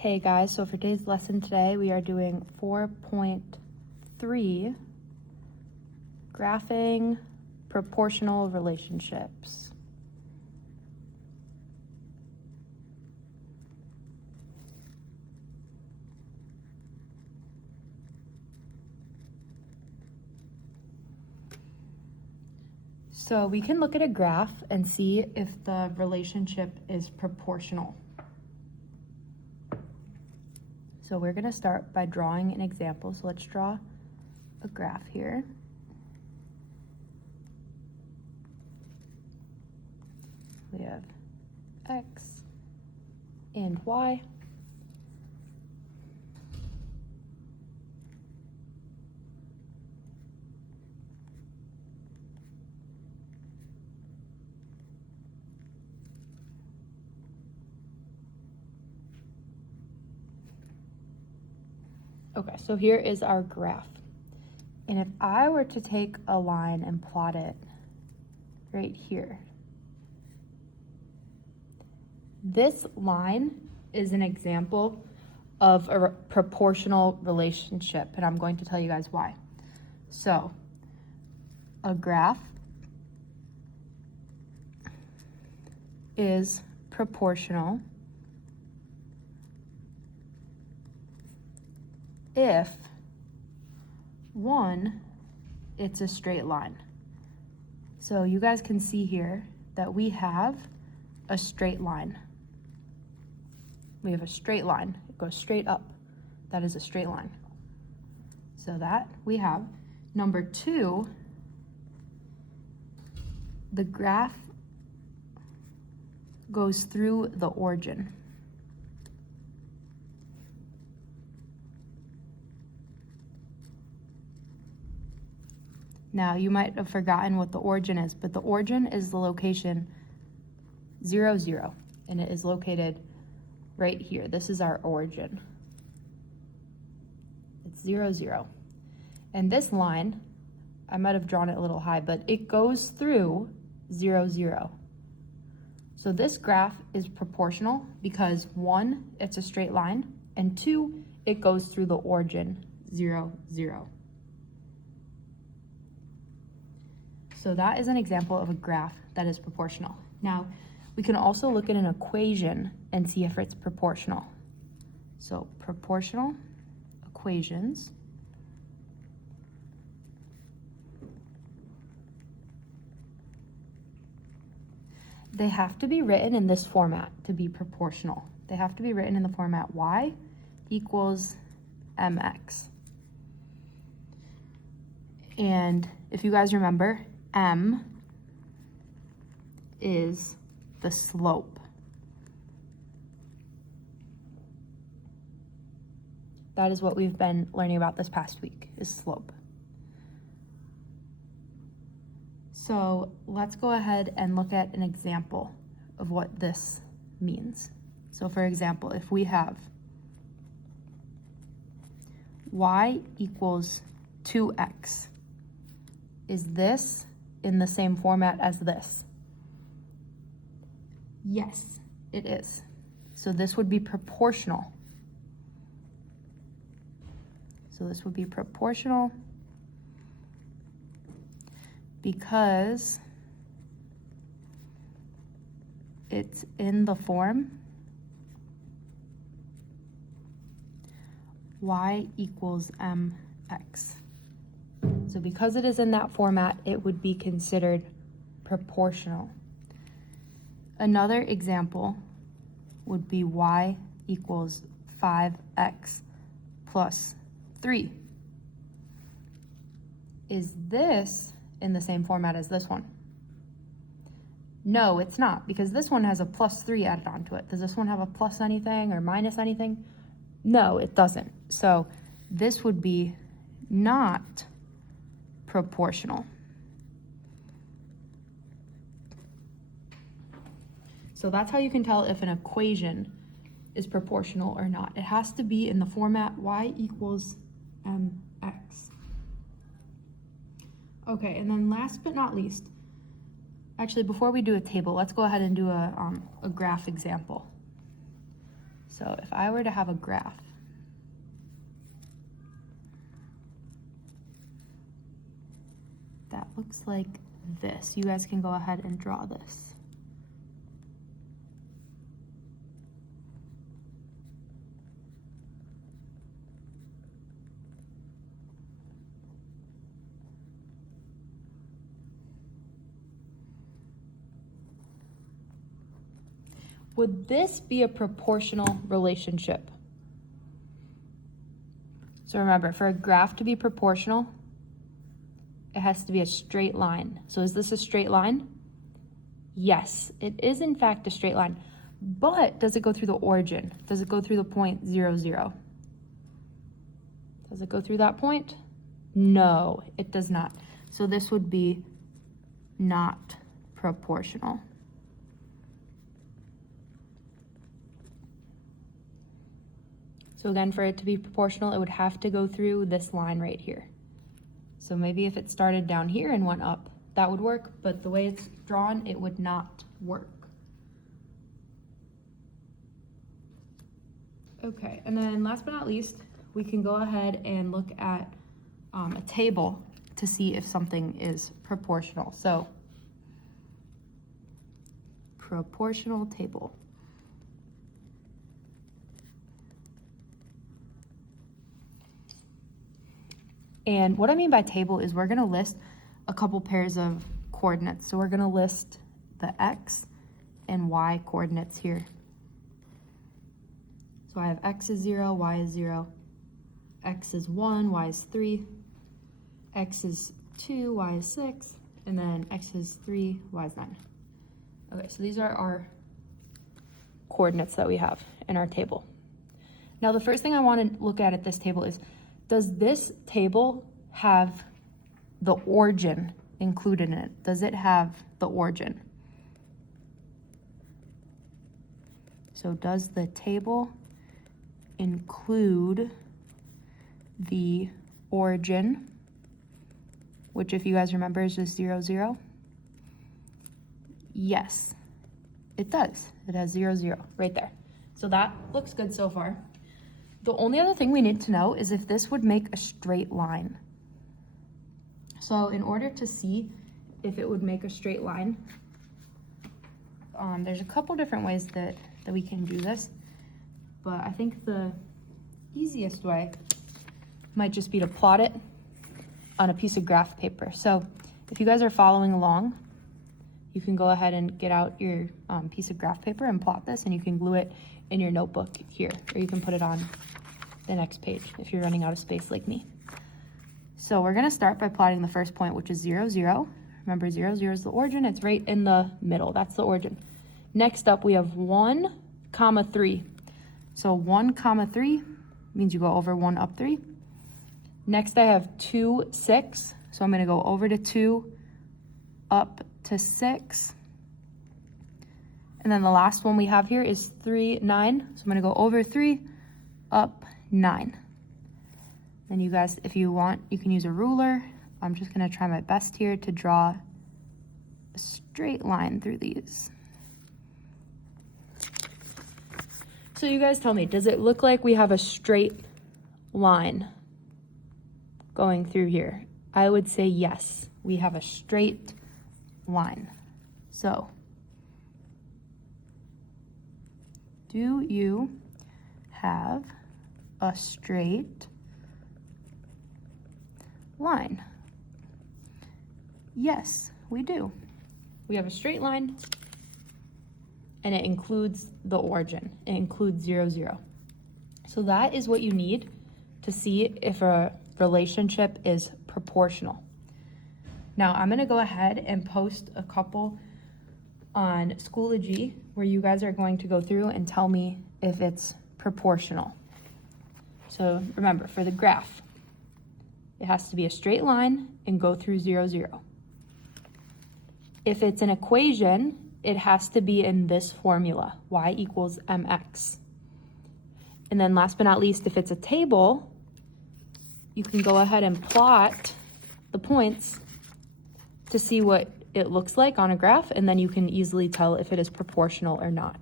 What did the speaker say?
Hey guys, so for today's lesson today, we are doing 4.3, graphing proportional relationships. So we can look at a graph and see if the relationship is proportional. So we're going to start by drawing an example. So let's draw a graph here. We have X and Y. Okay, so here is our graph. And if I were to take a line and plot it right here, this line is an example of a proportional relationship, and I'm going to tell you guys why. So, a graph is proportional if, one, it's a straight line. So you guys can see here that we have a straight line. We have a straight line. It goes straight up. That is a straight line. So that we have. Number two, the graph goes through the origin. Now, you might have forgotten what the origin is, but the origin is the location 0, 0, and it is located right here. This is our origin. It's 0, 0. And this line, I might have drawn it a little high, but it goes through 0, 0. So this graph is proportional because, one, it's a straight line, and two, it goes through the origin 0, 0. So that is an example of a graph that is proportional. Now, we can also look at an equation and see if it's proportional. So proportional equations. They have to be written in this format to be proportional. They have to be written in the format y equals mx. And if you guys remember, m is the slope. That is what we've been learning about this past week, is slope. So let's go ahead and look at an example of what this means. So for example, if we have y equals 2x, is this in the same format as this? Yes, it is. So this would be proportional. So this would be proportional because it's in the form y equals mx. So because it is in that format, it would be considered proportional. Another example would be y equals 5x plus 3. Is this in the same format as this one? No, it's not, because this one has a plus 3 added onto it. Does this one have a plus anything or minus anything? No, it doesn't. So this would be not proportional. So that's how you can tell if an equation is proportional or not. It has to be in the format y equals mx. Okay, and then last but not least, actually before we do a table, let's go ahead and do a graph example. So if I were to have a graph, that looks like this. You guys can go ahead and draw this. Would this be a proportional relationship? So remember, for a graph to be proportional, it has to be a straight line. So is this a straight line? Yes, it is in fact a straight line. But does it go through the origin? Does it go through the point 0, 0? Does it go through that point? No, it does not. So this would be not proportional. So again, for it to be proportional, it would have to go through this line right here. So maybe if it started down here and went up, that would work, but the way it's drawn, it would not work. Okay, and then last but not least, we can go ahead and look at a table to see if something is proportional. So, proportional table. And what I mean by table is we're gonna list a couple pairs of coordinates. So we're gonna list the X and Y coordinates here. So I have X is 0, Y is 0, X is 1, Y is 3, X is 2, Y is 6, and then X is 3, Y is 9. Okay, so these are our coordinates that we have in our table. Now the first thing I want to look at this table is, does this table have the origin included in it? Does it have the origin? So does the table include the origin, which if you guys remember is just 0, 0? Yes, it does. It has 0, 0 right there. So that looks good so far. The only other thing we need to know is if this would make a straight line. So in order to see if it would make a straight line, there's a couple different ways that we can do this, but I think the easiest way might just be to plot it on a piece of graph paper. So if you guys are following along, you can go ahead and get out your piece of graph paper and plot this, and you can glue it in your notebook here, or you can put it on the next page if you're running out of space like me. So we're gonna start by plotting the first point, which is 0, 0. Remember 0, 0 is the origin, it's right in the middle, that's the origin. Next up we have 1, 3. So 1, 3 means you go over 1 up 3. Next I have 2, 6. So I'm gonna go over to 2, up to 6. And then the last one we have here is 3, 9. So I'm gonna go over 3, up 9. Then you guys, if you want, you can use a ruler. I'm just gonna try my best here to draw a straight line through these. So you guys tell me, does it look like we have a straight line going through here? I would say yes, we have a straight line. So, do you have a straight line? Yes, we do. We have a straight line, and it includes the origin. It includes 0, 0. So that is what you need to see if a relationship is proportional. Now I'm gonna go ahead and post a couple on Schoology where you guys are going to go through and tell me if it's proportional. So remember, for the graph, it has to be a straight line and go through 0, 0. If it's an equation, it has to be in this formula, y equals mx. And then last but not least, if it's a table, you can go ahead and plot the points to see what it looks like on a graph, and then you can easily tell if it is proportional or not.